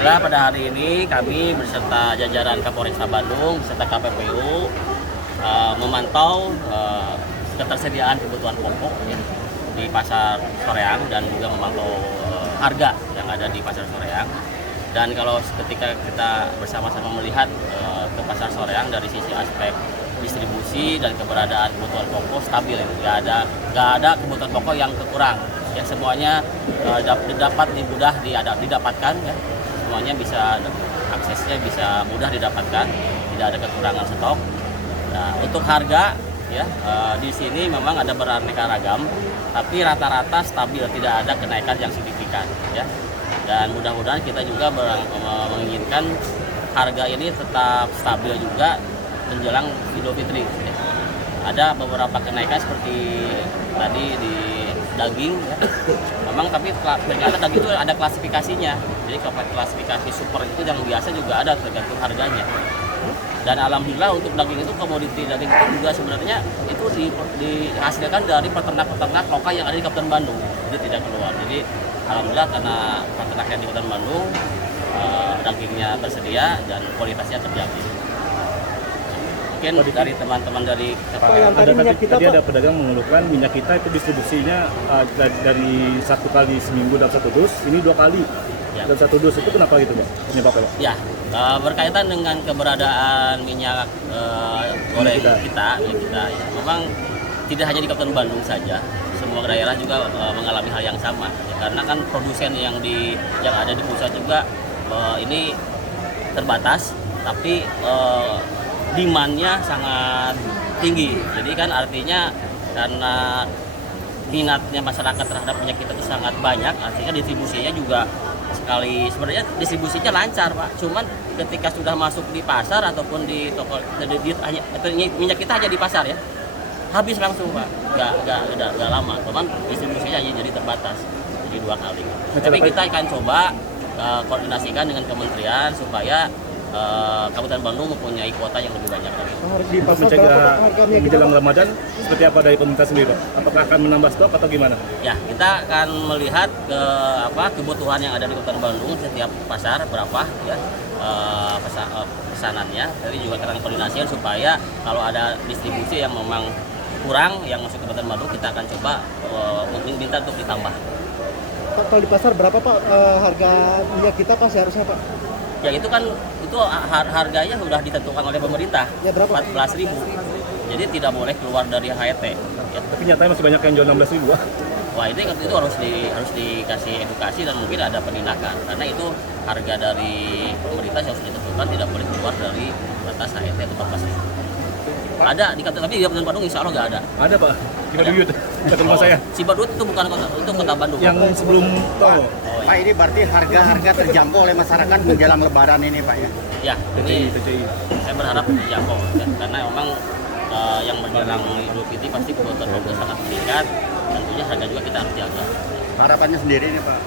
Alhamdulillah pada hari ini kami beserta jajaran Kapolresta Bandung beserta KPPU memantau ketersediaan kebutuhan pokok ya, di Pasar Soreang dan juga memantau harga yang ada di Pasar Soreang. Dan kalau ketika kita bersama-sama melihat ke Pasar Soreang dari sisi aspek distribusi dan keberadaan kebutuhan pokok stabil, nggak ada kebutuhan pokok yang kekurang. Ya, semuanya dapat mudah didapatkan ya. Semuanya bisa aksesnya bisa mudah didapatkan, tidak ada kekurangan stok. Nah, untuk harga ya di sini memang ada beraneka ragam, tapi rata-rata stabil, tidak ada kenaikan yang signifikan ya. Dan mudah-mudahan kita juga menginginkan harga ini tetap stabil juga menjelang Idul Fitri. Ya. Ada beberapa kenaikan seperti tadi di daging ya. Memang tapi ternyata daging itu ada klasifikasinya. Jadi klasifikasi super itu yang biasa juga ada tergantung harganya. Dan alhamdulillah untuk daging itu komoditi daging itu juga sebenarnya itu dihasilkan dari peternak-peternak lokal yang ada di Kabupaten Bandung. Jadi tidak keluar. Jadi alhamdulillah karena peternak yang di Kabupaten Bandung dagingnya tersedia dan kualitasnya terjamin. Mungkin dari teman-teman dari tadi ada pedagang mengeluhkan minyak kita itu distribusinya dari 1 kali seminggu dalam 1 dus, ini 2 kali ya. Dalam 1 dus itu kenapa gitu Pak? Penyebabnya Pak? Ya, berkaitan dengan keberadaan minyak goreng kita ya. Memang tidak hanya di Kabupaten Bandung saja, semua daerah juga mengalami hal yang sama ya, karena kan produsen yang ada di pusat juga ini terbatas, tapi demand-nya sangat tinggi. Jadi kan artinya karena minatnya masyarakat terhadap minyak kita itu sangat banyak, artinya distribusinya juga sebenarnya distribusinya lancar Pak. Cuman ketika sudah masuk di pasar ataupun di toko minyak kita hanya di pasar ya, habis langsung Pak. Nggak lama. Cuman distribusinya hanya jadi terbatas, jadi 2 kali. Tapi kita akan coba koordinasikan dengan kementerian supaya Kabupaten Bandung mempunyai kuota yang lebih banyak lagi. Di mencegah menjelang Ramadan seperti apa dari pemerintah sendiri Pak? Apakah akan menambah stok atau gimana? Ya, kita akan melihat kebutuhan yang ada di Kabupaten Bandung setiap pasar berapa ya pesanannya. Jadi juga kita akan koordinasikan supaya kalau ada distribusi yang memang kurang yang masuk ke Kabupaten Bandung, kita akan coba minta untuk ditambah. Kalau di pasar berapa Pak harga minyak kita Pak seharusnya Pak? Ya itu harganya sudah ditentukan oleh pemerintah ya, berapa? 14.000. Jadi tidak boleh keluar dari HET. Ya. Tapi nyatanya masih banyak yang jual 16.000. Wah itu harus dikasih edukasi dan mungkin ada penindakan karena itu harga dari pemerintah yang sudah ditentukan tidak boleh keluar dari batas HET atau 14.000. Ada di tapi di Kabupaten Bandung insya Allah nggak ada. Ada Pak. Cibaduyut dekat rumah saya. Cibaduyut itu bukan kota Bandung. Yang sebelum tol. Pak, ini berarti harga-harga terjangkau oleh masyarakat menjelang Lebaran ini Pak ya? Ya, ini saya berharap terjangkau ya, karena memang yang menjelang Idul Fitri pasti kebutuhan pokok sangat meningkat. Tentunya harga juga kita harus jaga. Harapannya sendiri ini Pak?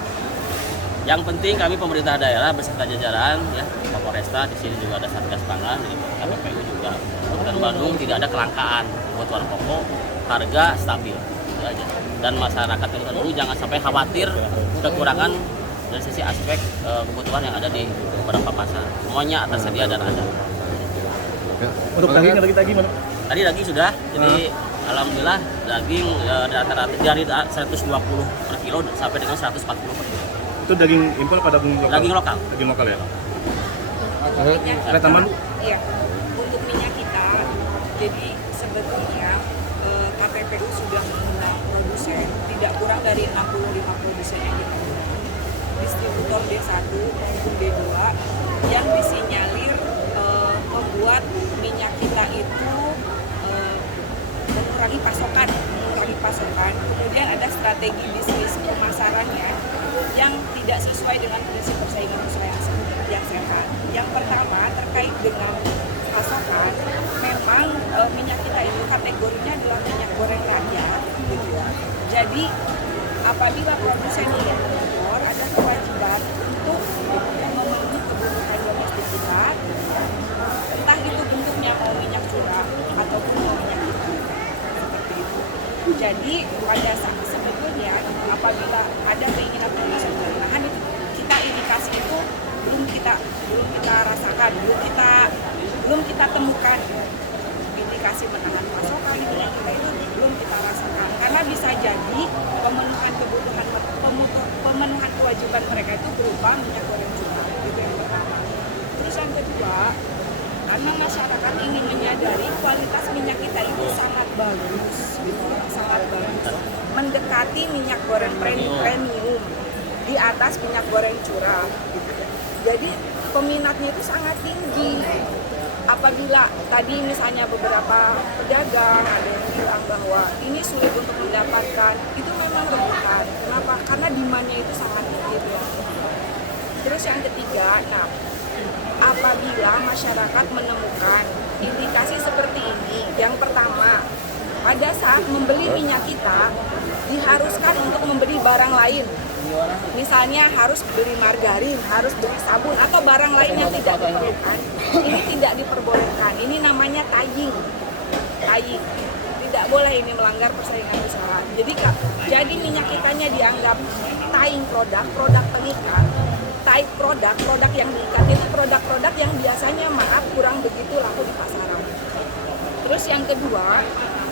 Yang penting kami pemerintah daerah beserta jajaran ya Kapolresta, di sini juga ada Satgas Pangan, di KPPU juga. Kabupaten Bandung tidak ada kelangkaan kebutuhan pokok, harga stabil. Itu aja. Dan masyarakat dulu jangan sampai khawatir kekurangan dari sisi aspek kebutuhan yang ada di beberapa pasar. Semuanya tersedia dan ada. Untuk daging gimana? Tadi daging sudah, jadi alhamdulillah daging rata-rata dari 120 per kilo sampai dengan 140 per kilo. Itu daging impor atau daging lokal? Daging lokal. Daging lokal ya. Minyak Taman? Iya. Untuk minyak kita, jadi sebetulnya KPPU sudah mengundang produsen tidak kurang dari 65 produsen yang kita undang. Distributor D1 maupun D2 yang disinyalir membuat minyak kita itu mengurangi pasokan. Kemudian ada strategi bisnis pemasarannya yang tidak sesuai dengan prinsip persaingan usaha yang sehat. Yang pertama terkait dengan pasokan, memang minyak kita itu kategorinya adalah minyak goreng rakyat, gitu ya. Jadi apabila produsen ingin mengimpor, ada kewajiban untuk memenuhi kebutuhan domestik kita, entah itu bentuknya mau minyak curah ataupun mau minyak kita, seperti itu. Jadi pada saat sebetulnya apabila ada keinginan produsen menahan itu, kita indikasi itu belum kita rasakan, belum kita temukan indikasi menahan pasokan minyak kita itu belum kita rasakan, karena bisa jadi pemenuhan kewajiban mereka itu berupa minyak goreng curah, itu yang pertama. Terus yang kedua, karena masyarakat ingin menyadari kualitas minyak kita itu sangat bagus, sangat bagus, mendekati minyak goreng premium, di atas minyak goreng curah. Jadi peminatnya itu sangat tinggi. Apabila tadi misalnya beberapa pedagang ada yang bilang bahwa ini sulit untuk mendapatkan, itu memang rebutan. Kenapa? Karena demand-nya itu sangat tinggi. Terus yang ketiga, apabila masyarakat menemukan indikasi seperti ini, yang pertama, pada saat membeli minyak kita diharuskan untuk membeli barang lain. Misalnya harus beli margarin, harus beli sabun, atau barang lain yang tidak diperlukan. Ini tidak diperbolehkan. Ini namanya tying. Tidak boleh ini melanggar persaingan usaha. Jadi minyak kitanya dianggap tying produk pengikat. Type produk yang diikat itu produk-produk yang biasanya kurang begitu laku di pasaran. Terus yang kedua,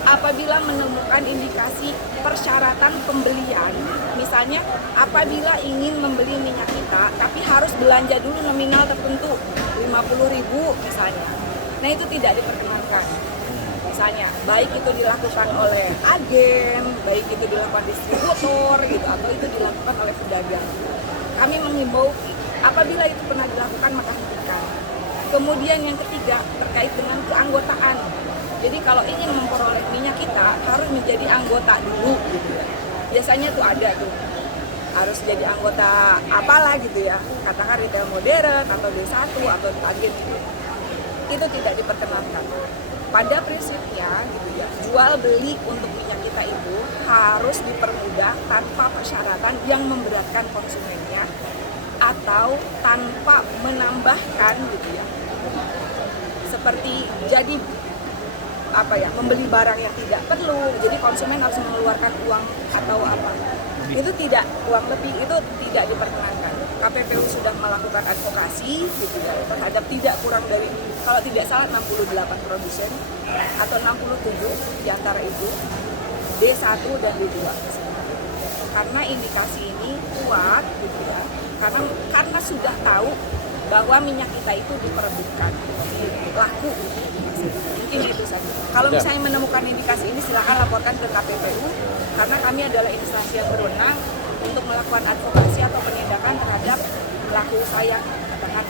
apabila menemukan indikasi persyaratan pembelian, misalnya apabila ingin membeli minyak kita tapi harus belanja dulu nominal tertentu 50.000 misalnya, nah itu tidak diperkenankan. Misalnya baik itu dilakukan oleh agen, baik itu dilakukan distributor gitu, atau itu dilakukan oleh pedagang. Kami menghimbau apabila itu pernah dilakukan maka hentikan. Kemudian yang ketiga terkait dengan keanggotaan. Jadi kalau ingin memperoleh minyak kita harus menjadi anggota dulu gitu ya. Biasanya tuh ada tuh harus jadi anggota apalah gitu ya, katakan retail modern atau D1 atau agen gitu. Itu tidak diperkenankan. Pada prinsipnya gitu ya, jual beli untuk minyak kita itu harus dipermudah tanpa persyaratan yang memberatkan konsumennya atau tanpa menambahkan gitu ya. Seperti jadi membeli barang yang tidak perlu, jadi konsumen harus mengeluarkan uang atau apa, itu tidak, uang lebih itu tidak diperkenankan. KPPU sudah melakukan advokasi gitu ya, terhadap tidak kurang dari, kalau tidak salah 68 produsen atau 67 di antara itu D1 dan D2, karena indikasi ini kuat gitu ya, karena sudah tahu bahwa minyak kita itu diperebutkan, laku. Mungkin itu saja. Kalau misalnya menemukan indikasi ini silakan laporkan ke KPPU, karena kami adalah instansi yang berwenang untuk melakukan advokasi atau penindakan terhadap pelaku usaha yang katakan